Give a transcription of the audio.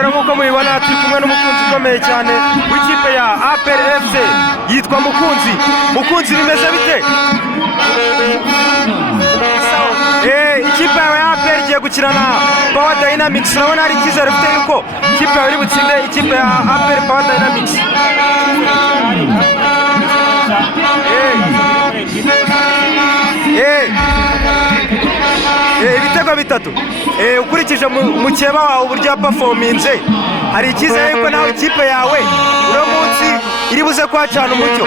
rero nk'uko mubibona turi kumwe n'umukunzi ukomeye cyane w'ikipe ya APR FC yitwa Mukunzi. Mukunzi, bimeze bite? Ikipe yawe ya APR igiye gukina na Power Dynamics, urabona hari icyizere ufite yuko ikipe yawe iri butsinde ikipe ya APR Power Dynamics? Ibitego 3. Ukurikije mukeba wawe uburyo yapafominze, hari icyizere yuko nawe ikipe yawe uno munsi iri buze kwacana umucyo?